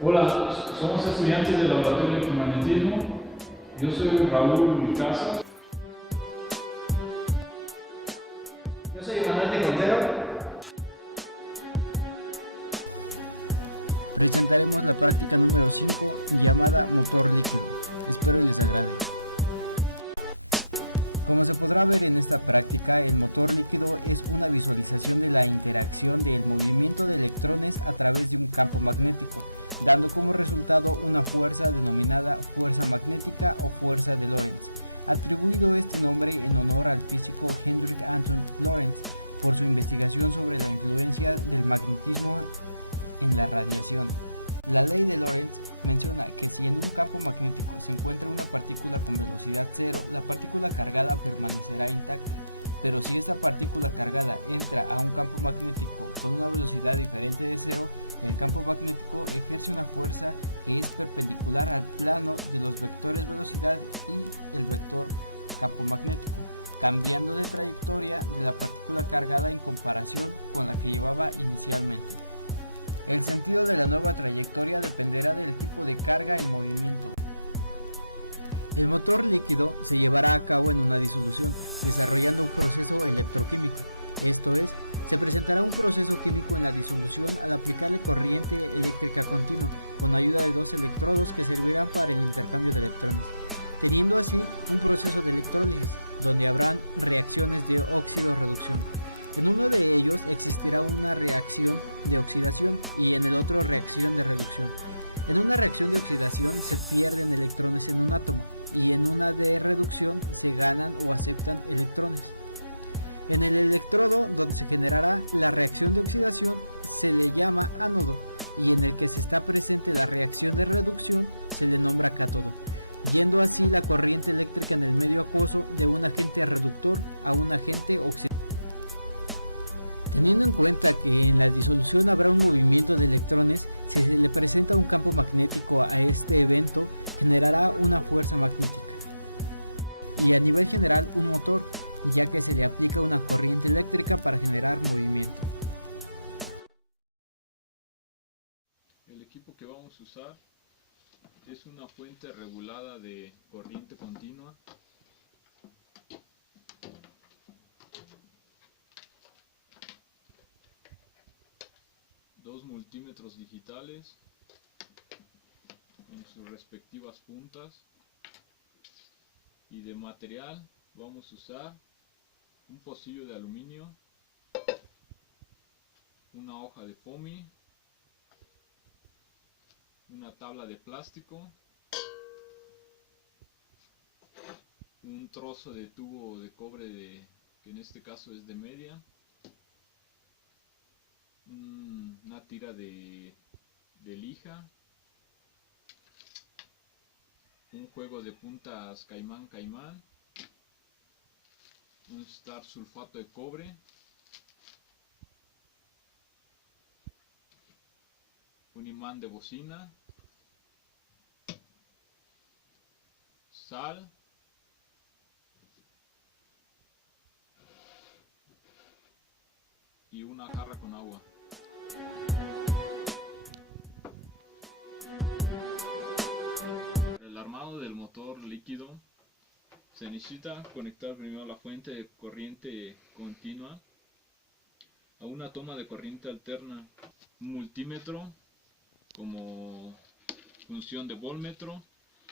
Hola, somos estudiantes del Laboratorio de Electromagnetismo. Yo soy Raúl Casas. Yo soy Manuel de Cordero. El equipo que vamos a usar es una fuente regulada de corriente continua, dos multímetros digitales con sus respectivas puntas, y de material vamos a usar un pocillo de aluminio, una hoja de foamy, una tabla de plástico, un trozo de tubo de cobre que en este caso es de media, una tira de lija, un juego de puntas caimán, un star sulfato de cobre, un imán de bocina, sal, y una jarra con agua. Para el armado del motor líquido se necesita conectar primero la fuente de corriente continua a una toma de corriente alterna, un multímetro como función de voltmetro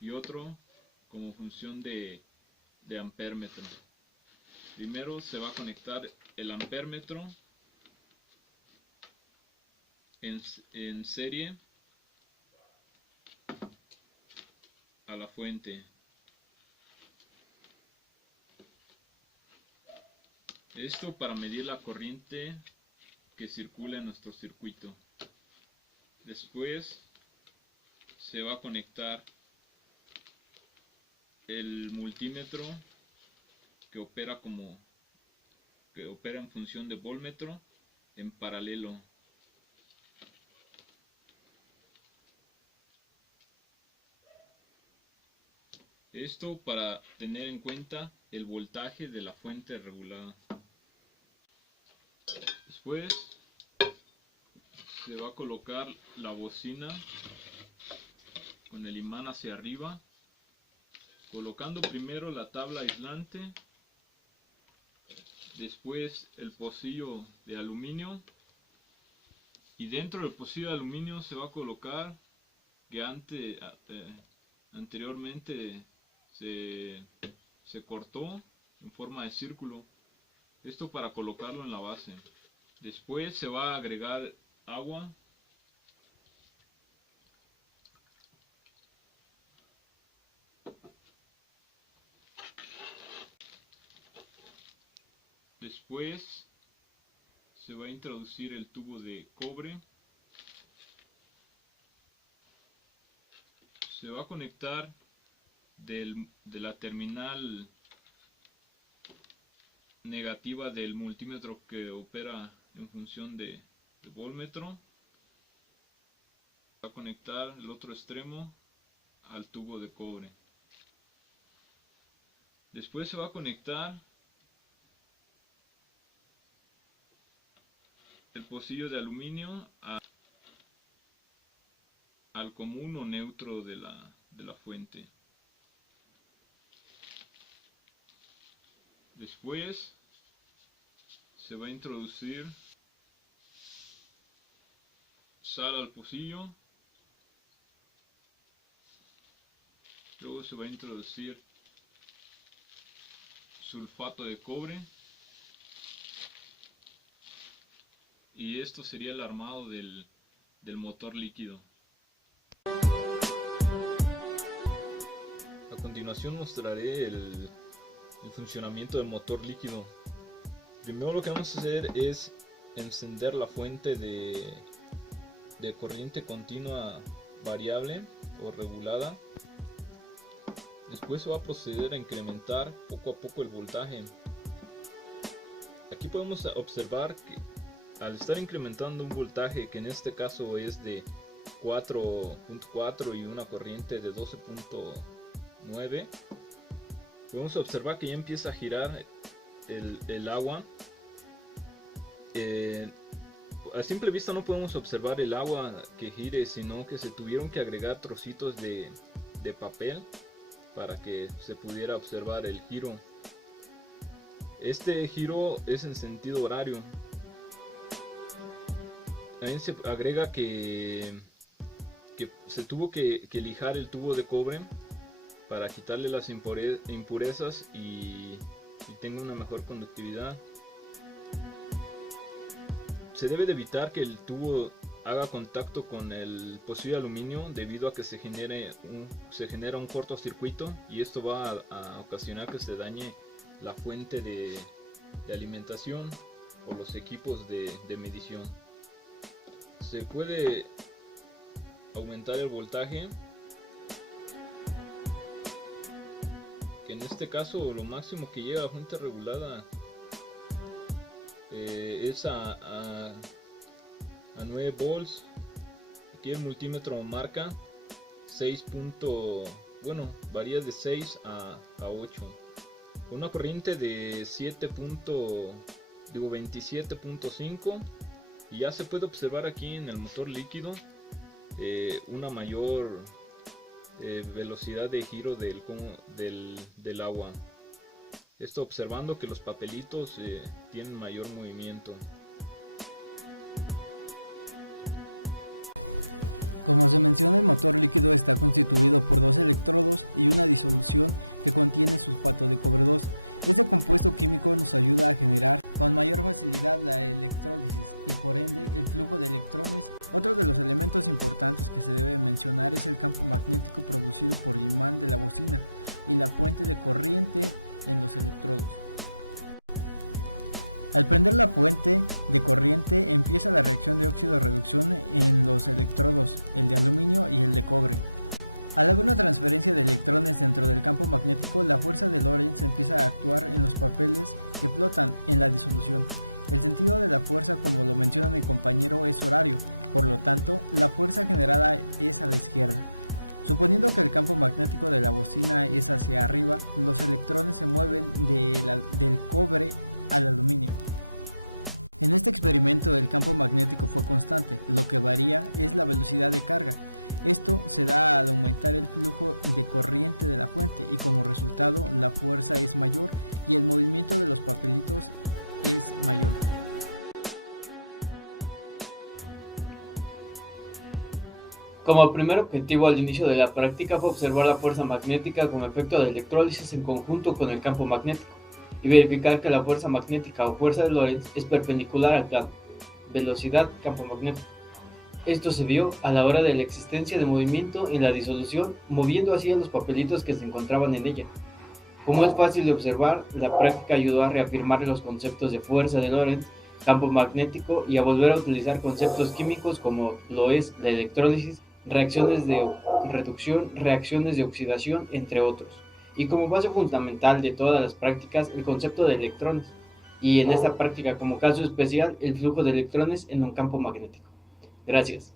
y otro como función de ampérmetro. Primero se va a conectar el ampérmetro en serie a la fuente. Esto para medir la corriente que circula en nuestro circuito. Después se va a conectar el multímetro que opera en función de voltmetro en paralelo. Esto para tener en cuenta el voltaje de la fuente regulada. Después se va a colocar la bocina con el imán hacia arriba, colocando primero la tabla aislante, después el pocillo de aluminio, y dentro del pocillo de aluminio se va a colocar que anteriormente se cortó en forma de círculo, esto para colocarlo en la base. Después se va a agregar agua, después se va a introducir el tubo de cobre, se va a conectar de la terminal negativa del multímetro que opera en función de voltmetro, va a conectar el otro extremo al tubo de cobre. Después se va a conectar el pocillo de aluminio al común o neutro de la fuente. Después se va a introducir sal al pocillo, luego se va a introducir sulfato de cobre, y esto sería el armado del motor líquido. A continuación mostraré el funcionamiento del motor líquido. Primero lo que vamos a hacer es encender la fuente de corriente continua variable o regulada. Después se va a proceder a incrementar poco a poco el voltaje. Aquí podemos observar que al estar incrementando un voltaje que en este caso es de 4.4 y una corriente de 12.9, podemos observar que ya empieza a girar el agua. A simple vista no podemos observar el agua que gire, sino que se tuvieron que agregar trocitos de papel para que se pudiera observar el giro. Este giro es en sentido horario. También se agrega que se tuvo que lijar el tubo de cobre para quitarle las impurezas y tenga una mejor conductividad. Se debe de evitar que el tubo haga contacto con el pocillo de aluminio debido a que se genera un cortocircuito, y esto va a ocasionar que se dañe la fuente de alimentación o los equipos de medición. Se puede aumentar el voltaje, que en este caso lo máximo que llega a fuente regulada es a 9 volts. Aquí el multímetro marca 6. Bueno, varía de 6 a 8. Con una corriente de 27.5, y ya se puede observar aquí en el motor líquido una mayor velocidad de giro del agua. Esto observando que los papelitos tienen mayor movimiento. Como primer objetivo al inicio de la práctica fue observar la fuerza magnética con efecto de electrólisis en conjunto con el campo magnético y verificar que la fuerza magnética o fuerza de Lorentz es perpendicular al plano, velocidad, campo magnético. Esto se vio a la hora de la existencia de movimiento en la disolución, moviendo así a los papelitos que se encontraban en ella. Como es fácil de observar, la práctica ayudó a reafirmar los conceptos de fuerza de Lorentz, campo magnético y a volver a utilizar conceptos químicos como lo es la electrólisis, reacciones de reducción, reacciones de oxidación, entre otros. Y como base fundamental de todas las prácticas, el concepto de electrones. Y en esta práctica, como caso especial, el flujo de electrones en un campo magnético. Gracias.